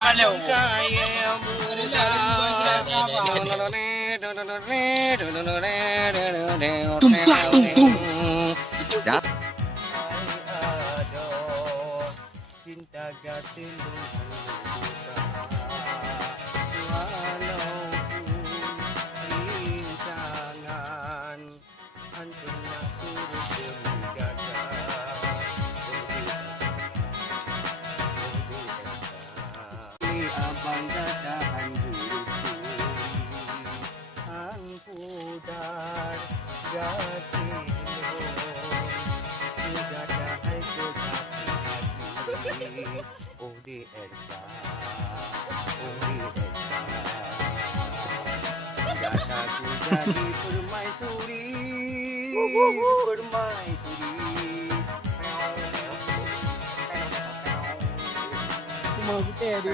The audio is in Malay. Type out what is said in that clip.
Halo. Saya muda. Tumpah tung. Ya. Cinta jati walaupun rintangan hancurnya suruh demi dada abang dadahan diriku ang pudar jati dadahan kejati oh di Elsa jadaku jadi permaisuri Cuma kita di